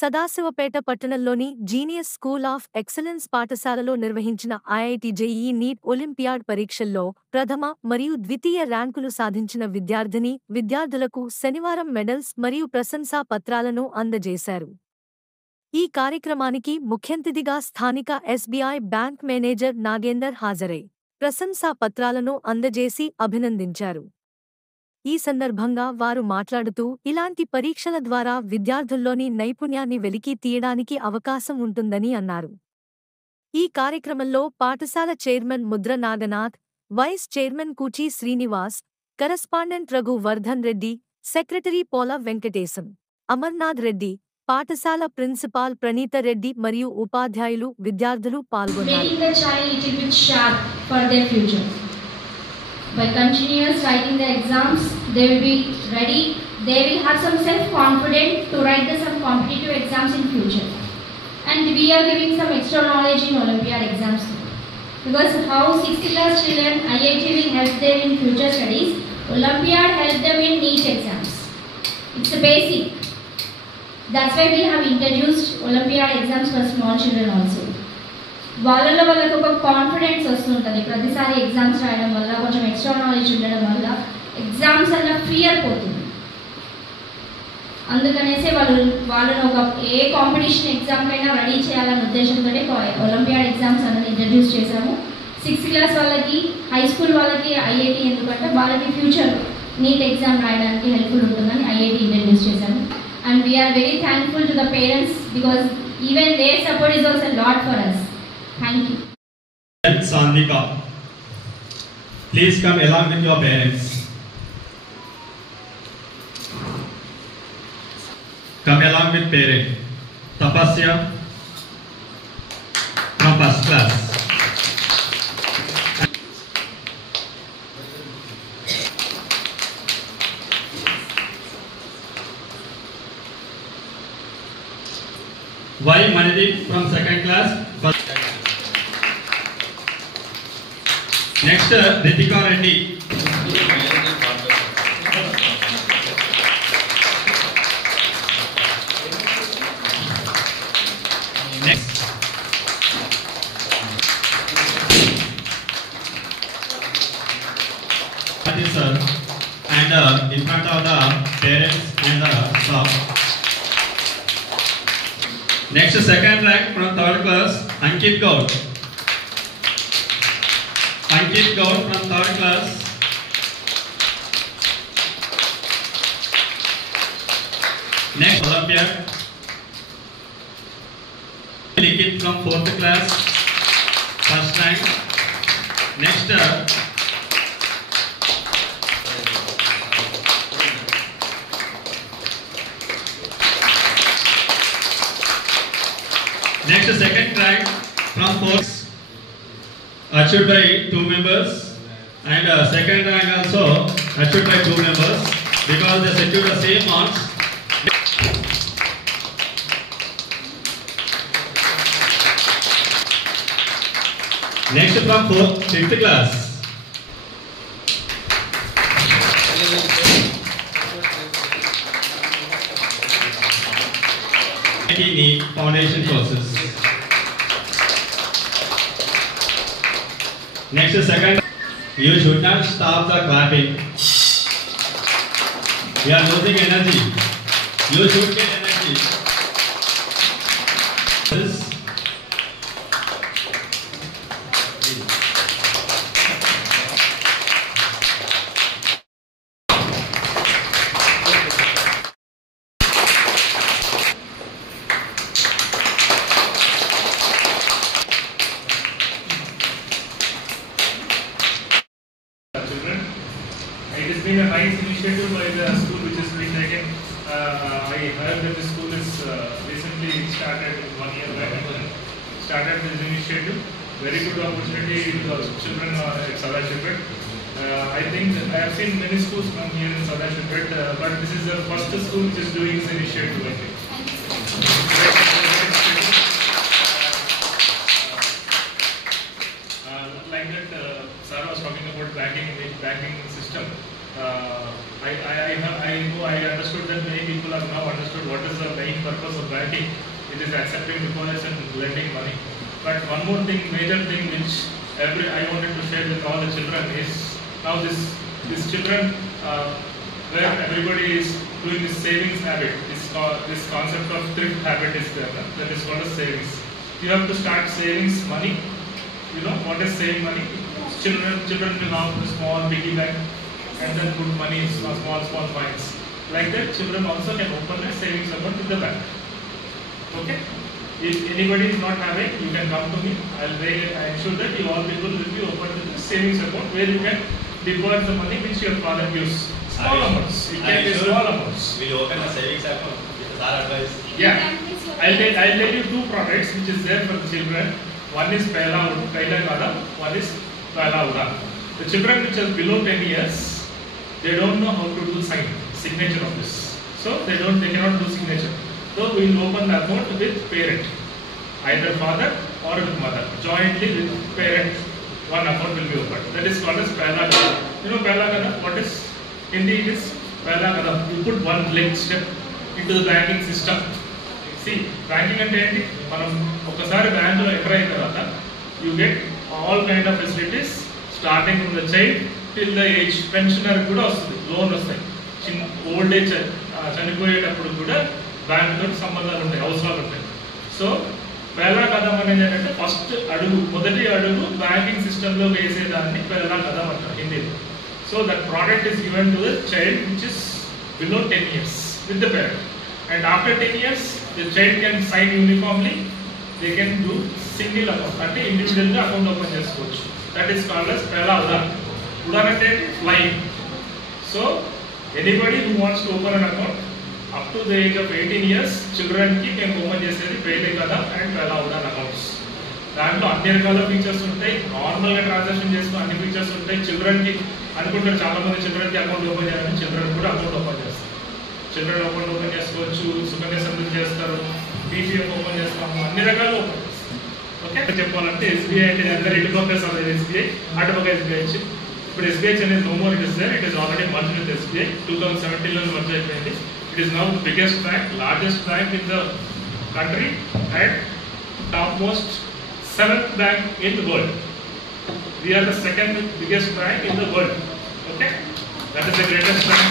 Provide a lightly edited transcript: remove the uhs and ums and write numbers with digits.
సదాశివపేట పట్టణంలోని genius school of excellence పాఠశాలలో నిర్వహించిన ఐఐటి జేఈఈ నీట్ ఒలింపియాడ్ పరీక్షల్లో ప్రథమ మరియు ద్వితీయ ర్యాంకులు సాధించిన విద్యార్థులకు శనివారం మెడల్స్ మరియు ప్రశంసా పత్రాలను అందజేశారు. ఈ కార్యక్రమానికి ముఖ్యంతిథిగా స్థానిక ఎస్బీఐ బ్యాంక్ మేనేజర్ నాగేందర్ హాజరై ప్రశంసా పత్రాలను అందజేసి అభినందించారు. ఈ సందర్భంగా వారు మాట్లాడుతూ ఇలాంటి పరీక్షల ద్వారా విద్యార్థుల్లోని నైపుణ్యాన్ని వెలికి తీయడానికి అవకాశం ఉంటుందని అన్నారు. ఈ కార్యక్రమంలో పాఠశాల చైర్మన్ ముద్ర నాగనాథ్, వైస్ చైర్మన్ కూచి శ్రీనివాస్, కరస్పాండెంట్ రఘు వర్ధన్ రెడ్డి, సెక్రటరీ పోల వెంకటేశం, అమర్నాథ్ రెడ్డి, పాఠశాల ప్రిన్సిపాల్ ప్రణీత రెడ్డి మరియు ఉపాధ్యాయులు విద్యార్థులు పాల్గొన్నారు. By continuous writing the exams, they will be ready. They will have some self-confidence to write some competitive exams in future. And we are giving some extra knowledge in Olympiad exams too. Because how 6th class children IIT will help them in future studies, Olympiad help them in NEET exams. It's a basic. That's why we have introduced Olympiad exams for small children also. వాళ్ళలో వాళ్ళకు ఒక కాన్ఫిడెన్స్ వస్తుంటుంది. ప్రతిసారి ఎగ్జామ్స్ రాయడం వల్ల కొంచెం extra knowledge ఉండడం వల్ల ఎగ్జామ్స్ అన్న ఫియర్ పోతుంది. అందుకనేసి వాళ్ళను ఒక ఏ కాంపిటీషన్ ఎగ్జామ్కైనా రెడీ చేయాలనే ఉద్దేశంతో ఒలింపియాడ్ ఎగ్జామ్స్ అనేది ఇంట్రడ్యూస్ చేశాము. 6th క్లాస్ వాళ్ళకి, హై స్కూల్ వాళ్ళకి ఐఐటి ఎందుకంటే వాళ్ళకి ఫ్యూచర్ నీట్ ఎగ్జామ్ రాయడానికి హెల్ప్ఫుల్ ఉంటుందని ఐఐటి ఇంట్రడ్యూస్ చేశాము. And we are very thankful to the parents because even their support is also lot for us. Thank you. Sandika, please come along with your parents. Come along with parent. Tapasya from first class. Why Manideep from second class? Next, Ritika Reddy. Next. Sir, and in front of the parents and the staff. Next, second rank from third class, Ankit Gaur. Ankit Gaur from third class. Next, Olympiad. Likit from 4th class, first rank. Next, second rank from 4th. Achieved by 2 members, and second rank also achieved by 2 members because they secured the same marks. Next from 5th class. NEET foundation courses. Next, second, you should not stop the clapping. You are losing energy. You should get energy. This. It has been a nice initiative by the school which has been taken. I heard that the school is recently started 1 year back and started this initiative. Very good opportunity for children at Sadashipet. I think I have seen many schools from here in Sadashipet, but this is the first school which is doing this initiative, I think. Like that, Sir was talking about banking system. I understood that many people have now understood what is the main purpose of bank. banking. It is accepting deposits and lending money. But one more thing, major thing which I wanted to share with all the children is now these children where everybody is doing this savings habit. This concept of thrift habit is there. That is what is savings. You have to start savings money. You know what is saving money? Children will have a small piggy bank and then put money in small coins. Like that, children also can open a savings account with the bank. Okay? If anybody is not having, you can come to me. I ensure that you all people will be open with the savings account where you can deposit the money which your father gives. Small amounts. It can be small amounts. Will you open a savings account with our advice? Yeah. I'll tell you two products which is there for the children. One is Pehla Kada, one is Pehla Uda. The children which are below 10 years, they don't know how to do signature of this. So they cannot do signature. So we will open the account with parent, either father or with mother. Jointly with parent, one account will be opened. That is called as Pehla Kada. You know Pehla Kada? What is? Hindi it is Pehla Kada. You put one leg step into the banking system. See, banking అంటే ఏంటి? మనం ఒకసారి బ్యాంకులో ఎంటర్ అయిన తర్వాత you get all kind of facilities starting from the child till the age. Pensioner కూడా వస్తుంది, లోన్ వస్తాయి. ఓల్డ్ ఏజ్ చనిపోయేటప్పుడు కూడా బ్యాంక్ తోటి సంబంధాలు ఉంటాయి, అవసరాలు ఉంటాయి. సో పెహలా కదం అనేది ఏంటంటే ఫస్ట్ అడుగు, మొదటి అడుగు బ్యాంకింగ్ సిస్టంలో వేసేదాన్ని పెహలా కదం అంటారు హిందీలో. So that product is given to the child which is below 10 years with the parent. And after 10 years, the child can sign uniformly. They can do single account, అంటే ఇండివిజువల్ గా అకౌంట్ ఓపెన్ చేసుకోవచ్చు. That is called as Pehla Udaan. Udaan అంటే flying. So anybody who wants to open an account up to the age of 18 years children కి మేము ఓపెన్ చేసేది పెహలా కదం అండ్ పెహలా ఉడాన్ అకౌంట్స్. దాంట్లో అన్ని రకాల ఫీచర్స్ ఉంటాయి. నార్మల్ గా ట్రాన్సాక్షన్ చేసుకుని అన్ని ఫీచర్స్ ఉంటాయి. చిల్డ్రన్ కి అనుకుంటారు చాలా మంది చిల్డ్రన్ కి అకౌంట్ ఓపెన్ చేయాలని, చిల్డ్రన్ కూడా అకౌంట్ ఓపెన్ చేస్తారు. చిల్డ్రన్ అకౌంట్ ఓపెన్ చేసుకోవచ్చు, సుకన్య సమృద్ధి చేస్తారు, పీపీఎఫ్ ఓపెన్ చేస్తాము, అన్ని రకాలు ఓపెన్ చేస్తాం. ఓకే, చెప్పాలంటే ఎస్బీఐ అంటే అందరు ఇటు పక్క ఎస్బీఐ, అటు పక్క ఎస్బీఐ. ఇప్పుడు ఎస్బీఐ అనేది no more it is there, it is already merge with SBI. 2017లో మర్జ్ అయిపోయింది. It is now biggest bank, largest bank in the country and top most 7th bank in the world. We are the 2nd biggest bank in the world. Okay, that is the greatest bank.